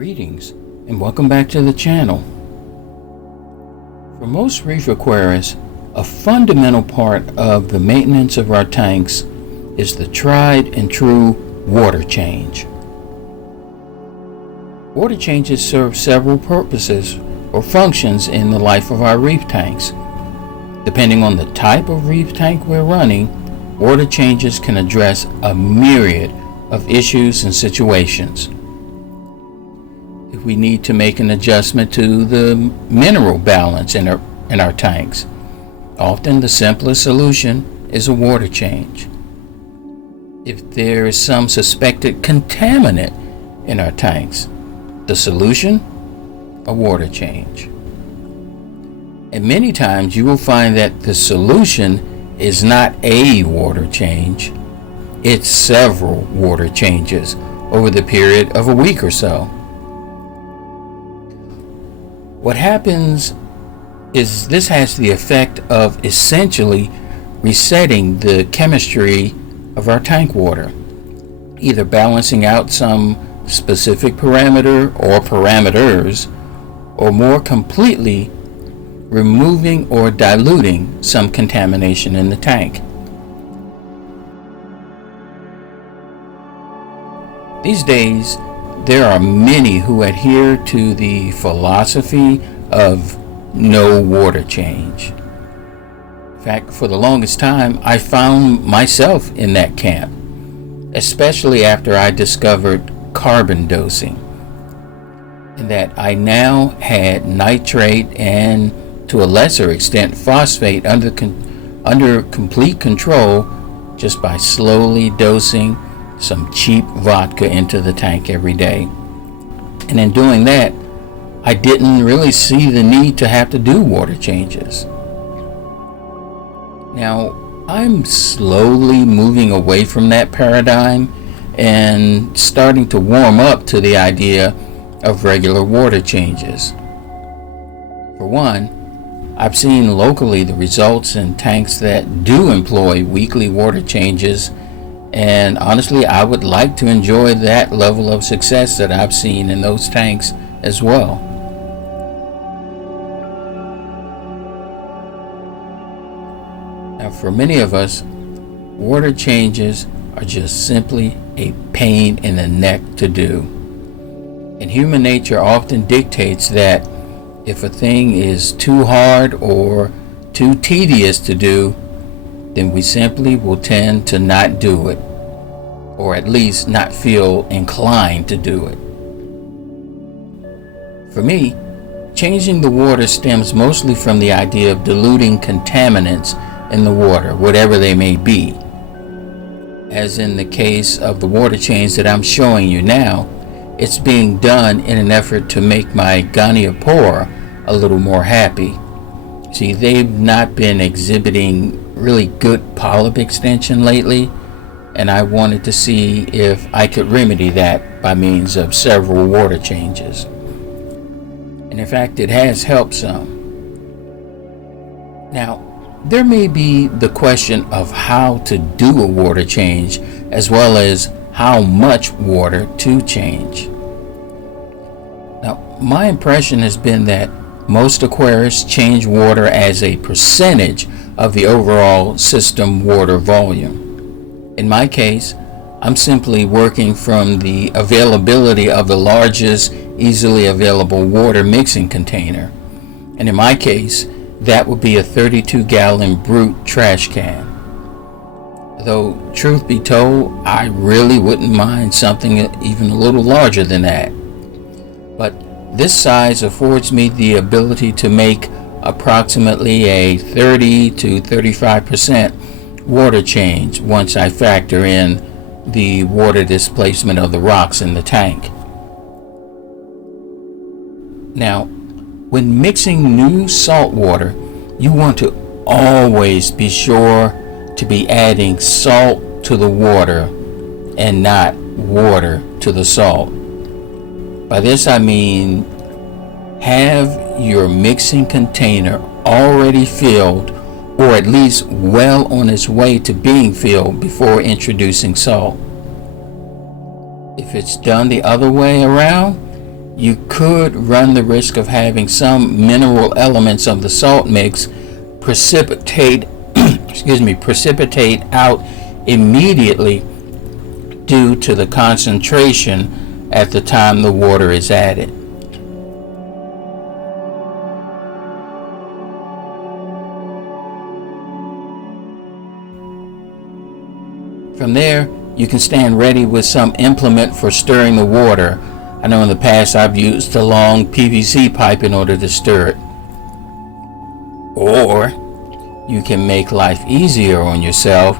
Greetings and welcome back to the channel. For most reef aquarists, a fundamental part of the maintenance of our tanks is the tried and true water change. Water changes serve several purposes or functions in the life of our reef tanks. Depending on the type of reef tank we're running, water changes can address a myriad of issues and situations. If we need to make an adjustment to the mineral balance in our tanks, often the simplest solution is a water change. If there is some suspected contaminant in our tanks, the solution? A water change. And many times you will find that the solution is not a water change, it's several water changes over the period of a week or so. What happens is this has the effect of essentially resetting the chemistry of our tank water, either balancing out some specific parameter or parameters, or more completely removing or diluting some contamination in the tank. These days, there are many who adhere to the philosophy of no water change. In fact, for the longest time, I found myself in that camp, especially after I discovered carbon dosing, and that I now had nitrate and, to a lesser extent, phosphate under complete control just by slowly dosing some cheap vodka into the tank every day. And in doing that, I didn't really see the need to have to do water changes. Now, I'm slowly moving away from that paradigm and starting to warm up to the idea of regular water changes. For one, I've seen locally the results in tanks that do employ weekly water changes, and honestly, I would like to enjoy that level of success that I've seen in those tanks as well. Now, for many of us, water changes are just simply a pain in the neck to do. And human nature often dictates that if a thing is too hard or too tedious to do, then we simply will tend to not do it, or at least not feel inclined to do it. For me, changing the water stems mostly from the idea of diluting contaminants in the water, whatever they may be. As in the case of the water change that I'm showing you now, it's being done in an effort to make my goniopora a little more happy. See, they've not been exhibiting really good polyp extension lately, and I wanted to see if I could remedy that by means of several water changes. And in fact, it has helped some. Now, there may be the question of how to do a water change, as well as how much water to change. Now, my impression has been that most aquarists change water as a percentage of the overall system water volume. In my case, I'm simply working from the availability of the largest easily available water mixing container. And in my case, that would be a 32-gallon brute trash can. Though, truth be told, I really wouldn't mind something even a little larger than that. But this size affords me the ability to make approximately a 30 to 35% water change once I factor in the water displacement of the rocks in the tank. Now, when mixing new salt water, you want to always be sure to be adding salt to the water and not water to the salt. By this I mean have your mixing container already filled, or at least well on its way to being filled before introducing salt. If it's done the other way around, you could run the risk of having some mineral elements of the salt mix precipitate precipitate out immediately due to the concentration at the time the water is added. From there, you can stand ready with some implement for stirring the water. I know in the past I've used a long PVC pipe in order to stir it. Or you can make life easier on yourself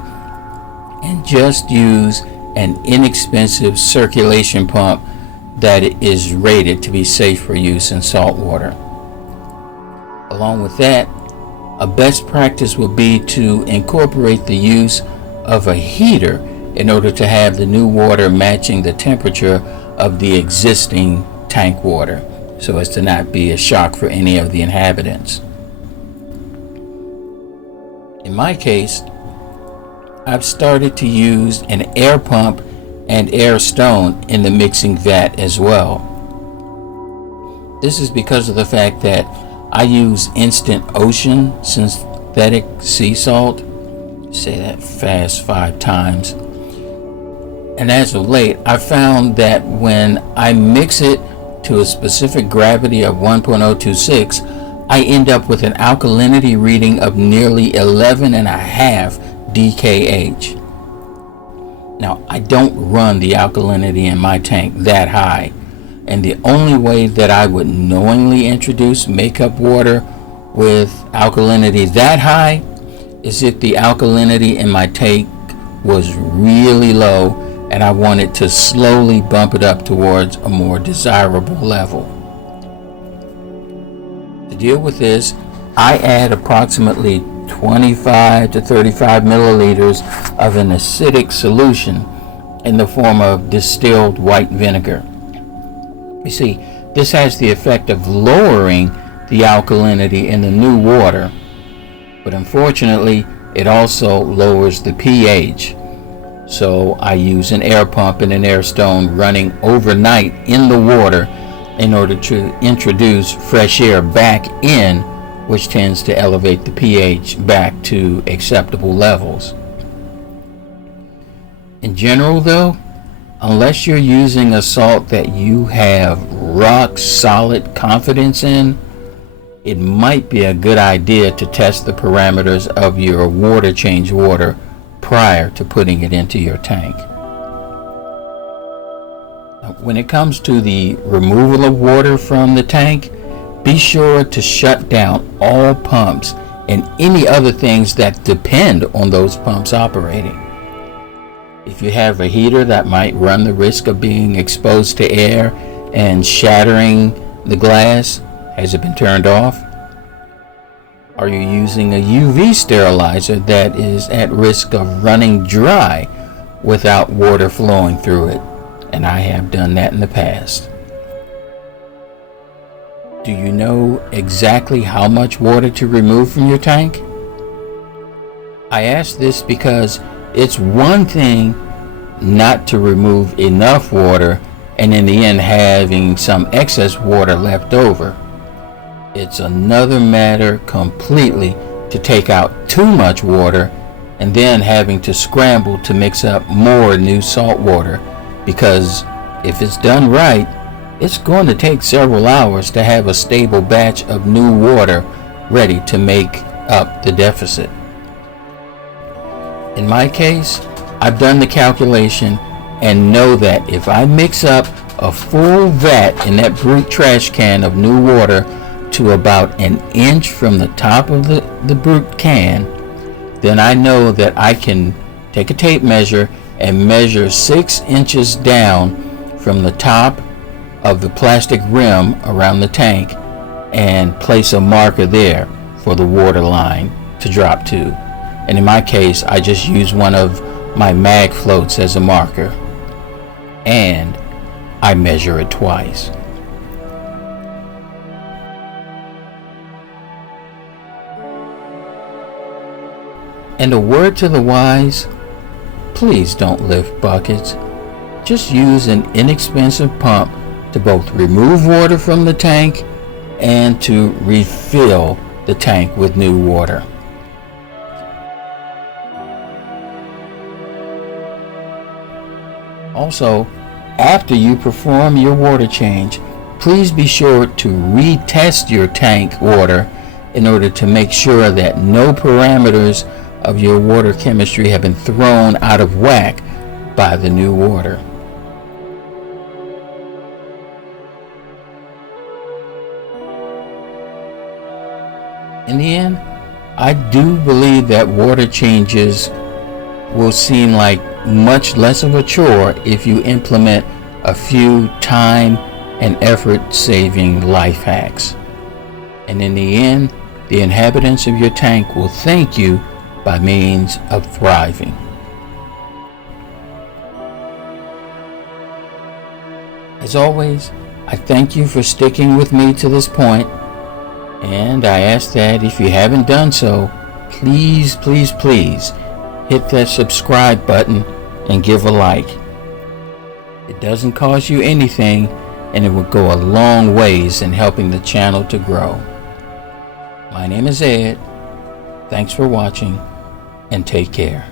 and just use an inexpensive circulation pump that is rated to be safe for use in salt water. Along with that, a best practice would be to incorporate the use of a heater in order to have the new water matching the temperature of the existing tank water, so as to not be a shock for any of the inhabitants. In my case, I've started to use an air pump and air stone in the mixing vat as well. This is because of the fact that I use instant ocean synthetic sea salt. Say that fast 5 times. And as of late, I found that when I mix it to a specific gravity of 1.026, I end up with an alkalinity reading of nearly 11.5 DKH. Now, I don't run the alkalinity in my tank that high, and the only way that I would knowingly introduce makeup water with alkalinity that high is if the alkalinity in my tank was really low and I wanted to slowly bump it up towards a more desirable level. To deal with this, I add approximately 25 to 35 milliliters of an acidic solution in the form of distilled white vinegar. You see, this has the effect of lowering the alkalinity in the new water, but unfortunately it also lowers the pH. So I use an air pump and an air stone running overnight in the water in order to introduce fresh air back in, which tends to elevate the pH back to acceptable levels. In general though, unless you're using a salt that you have rock solid confidence in, it might be a good idea to test the parameters of your water change water prior to putting it into your tank. When it comes to the removal of water from the tank, be sure to shut down all pumps and any other things that depend on those pumps operating. If you have a heater that might run the risk of being exposed to air and shattering the glass, has it been turned off? Are you using a UV sterilizer that is at risk of running dry without water flowing through it? And I have done that in the past. Do you know exactly how much water to remove from your tank? I ask this because it's one thing not to remove enough water and in the end having some excess water left over. It's another matter completely to take out too much water and then having to scramble to mix up more new salt water, because if it's done right, it's going to take several hours to have a stable batch of new water ready to make up the deficit. In my case, I've done the calculation and know that if I mix up a full vat in that brute trash can of new water to about 1 inch from the top of the brute can, then I know that I can take a tape measure and measure 6 inches down from the top of the plastic rim around the tank and place a marker there for the water line to drop to. And in my case, I just use one of my mag floats as a marker, and I measure it twice. And a word to the wise, please don't lift buckets. Just use an inexpensive pump to both remove water from the tank and to refill the tank with new water. Also, after you perform your water change, please be sure to retest your tank water in order to make sure that no parameters of your water chemistry have been thrown out of whack by the new water. In the end, I do believe that water changes will seem like much less of a chore if you implement a few time and effort saving life hacks. And in the end, the inhabitants of your tank will thank you by means of thriving. As always, I thank you for sticking with me to this point, and I ask that if you haven't done so, please hit that subscribe button and give a like. It doesn't cost you anything, and it will go a long ways in helping the channel to grow. My name is Ed. Thanks for watching, and take care.